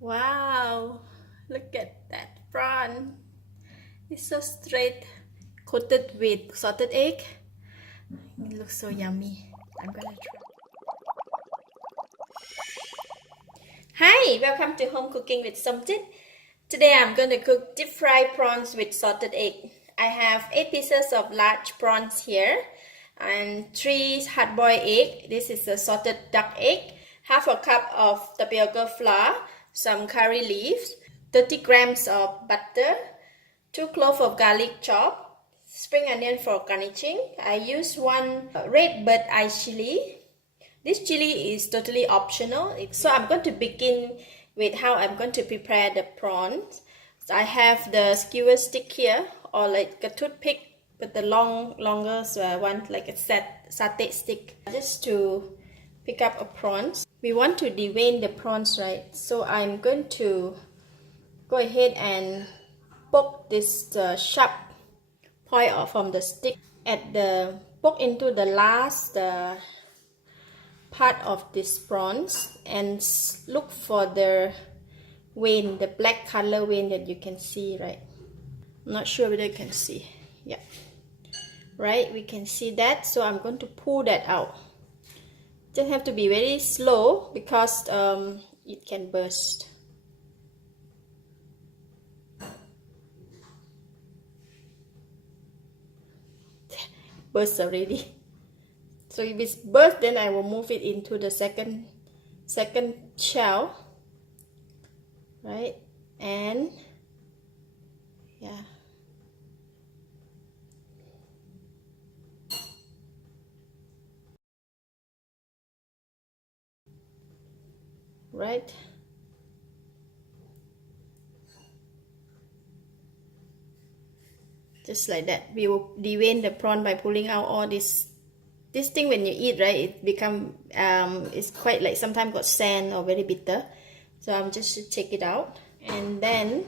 Wow, look at that prawn. It's so straight, coated with salted egg. It looks so yummy. I'm gonna try. Hi, welcome to Home Cooking with Somjit. Today I'm going to cook deep fried prawns with salted egg. I have 8 pieces of large prawns here and 3 hard-boiled egg. This is a salted duck egg, half a cup of tapioca flour, some curry leaves, 30 grams of butter, 2 cloves of garlic chopped, spring onion for garnishing. I use 1 red bird eye chili. This chili is totally optional, so I'm going to begin with how I'm going to prepare the prawns. So I have the skewer stick here, or like a toothpick, but the longer one, like a satay stick, just to pick up a prawns. We want to devein the prawns, right? So I'm going to go ahead and poke this sharp point off from the stick poke into the last part of these prawns and look for the vein, the black color vein that you can see, right? I'm not sure whether you can see. Yeah, right, we can see that. So I'm going to pull that out. Just have to be very slow because it can burst. Burst already. So if it's burst, then I will move it into the second shell, right? And yeah, right. Just like that. We will devein the prawn by pulling out all this thing. When you eat, right, it become it's quite like sometimes got sand or very bitter. So I'm just to take it out, and then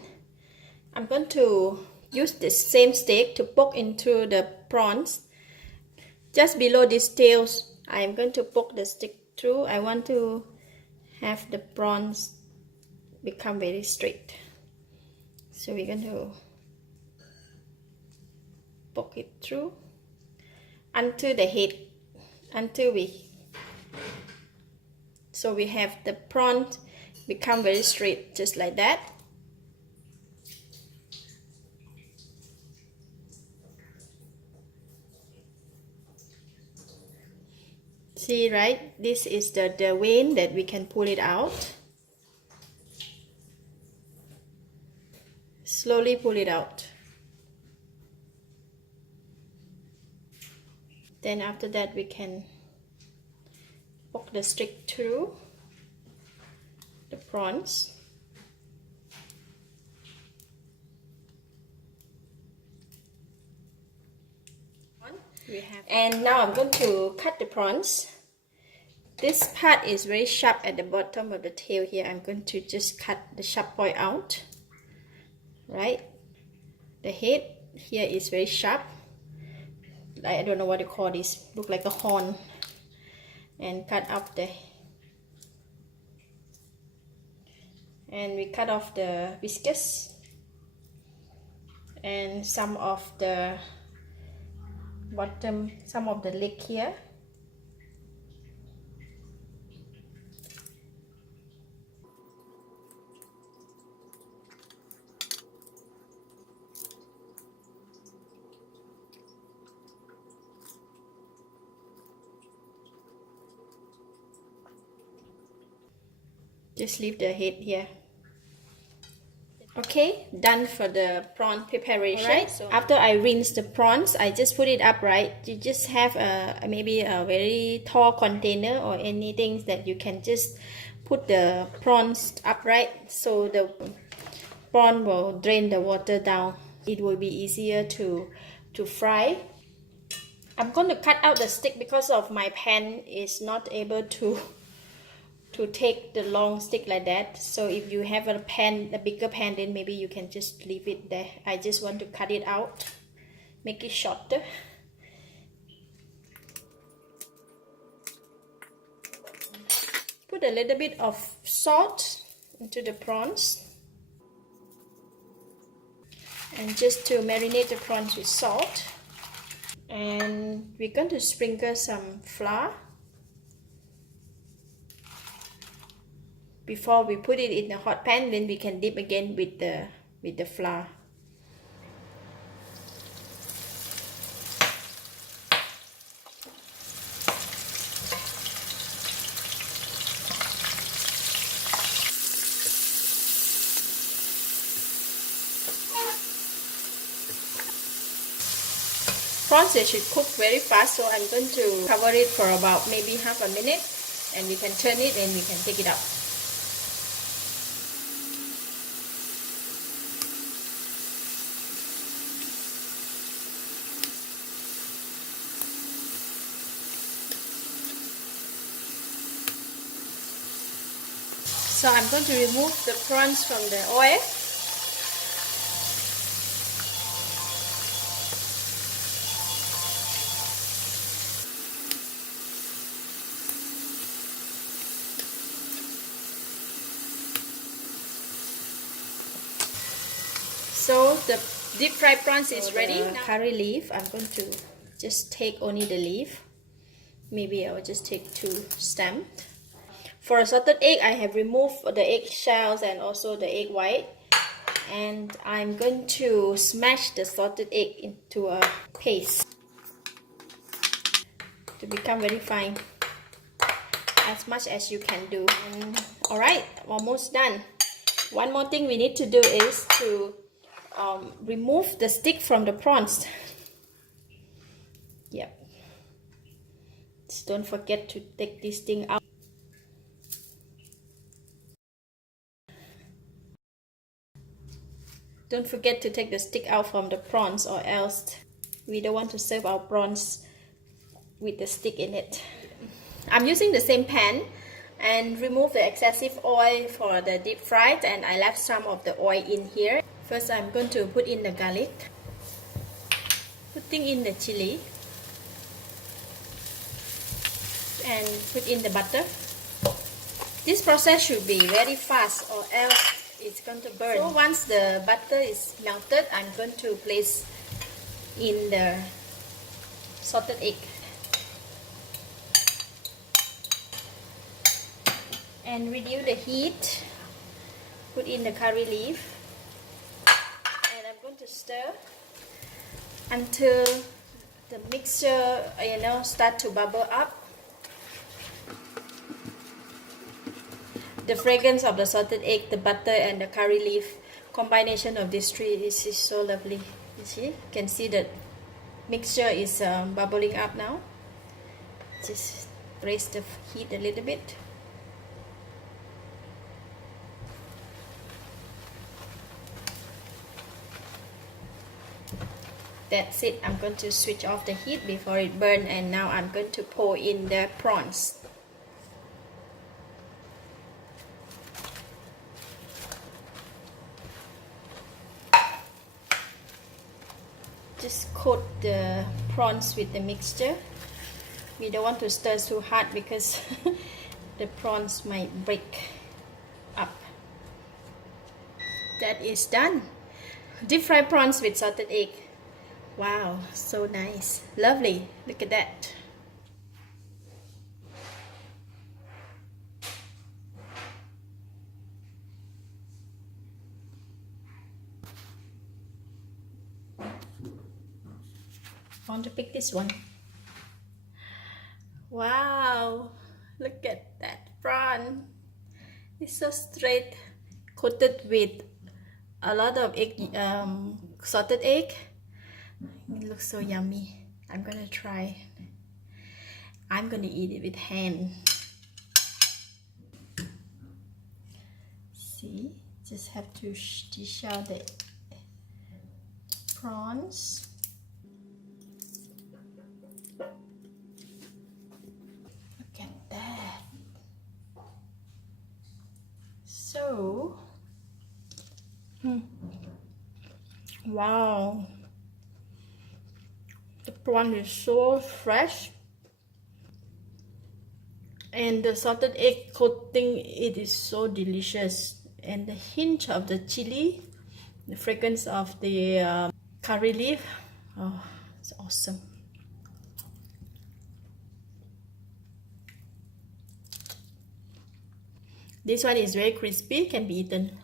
I'm going to use the same stick to poke into the prawns. Just below these tails, I'm going to poke the stick through. I want to have the prawns become very straight. So we're going to poke it through until the head, so we have the prawns become very straight, just like that. See, right, this is the vein that we can pull it out. Slowly pull it out. Then after that we can poke the stick through the prawns. And now I'm going to cut the prawns. This part is very sharp at the bottom of the tail here. I'm going to just cut the sharp point out. Right? The head here is very sharp. I don't know what you call this. Look like a horn. And cut up and we cut off the viscous and some of the bottom, some of the leg here. Just leave the head here. Okay, done for the prawn preparation. Right, so after I rinse the prawns, I just put it upright. You just have maybe a very tall container or anything that you can just put the prawns upright, so the prawn will drain the water down. It will be easier to fry. I'm going to cut out the stick because of my pan is not able to take the long stick like that. So if you have a bigger pan, then maybe you can just leave it there. I just want to cut it out, make it shorter. Put a little bit of salt into the prawns. And just to marinate the prawns with salt. And we're going to sprinkle some flour before we put it in the hot pan. Then we can dip again with the flour. Prawns, they should cook very fast, so I'm going to cover it for about maybe half a minute, and we can turn it and we can take it out. So I'm going to remove the prawns from the oil. So the deep fried prawns is ready. Now, curry leaf, I'm going to just take only the leaf. Maybe I'll just take 2 stems. For a salted egg, I have removed the egg shells and also the egg white. And I'm going to smash the salted egg into a paste to become very fine, as much as you can do. Alright, almost done. One more thing we need to do is to remove the stick from the prawns. Yep. Just don't forget to take this thing out. Don't forget to take the stick out from the prawns, or else we don't want to serve our prawns with the stick in it. I'm using the same pan and remove the excessive oil for the deep fried, and I left some of the oil in here. First, I'm going to put in the garlic, putting in the chili, and put in the butter. This process should be very fast, or else it's going to burn. So once the butter is melted, I'm going to place in the salted egg. And reduce the heat. Put in the curry leaf. And I'm going to stir until the mixture, start to bubble up. The fragrance of the salted egg, the butter, and the curry leaf, combination of these three is so lovely. You see? You can see that mixture is bubbling up now. Just raise the heat a little bit. That's it. I'm going to switch off the heat before it burns, and now I'm going to pour in the prawns. Just coat the prawns with the mixture. We don't want to stir too hard because the prawns might break up. That is done. Deep fried prawns with salted egg. Wow, so nice. Lovely. Look at that. I want to pick this one. Wow, look at that prawn. It's so straight, coated with a lot of egg, salted egg. It looks so yummy. I'm gonna try. I'm gonna eat it with hand. See, just have to dish out the prawns. Look at that. So, wow. The prawn is so fresh, and the salted egg coating, it is so delicious. and the hint of the chili, the fragrance of the curry leaf. Oh, it's awesome. This one is very crispy, can be eaten.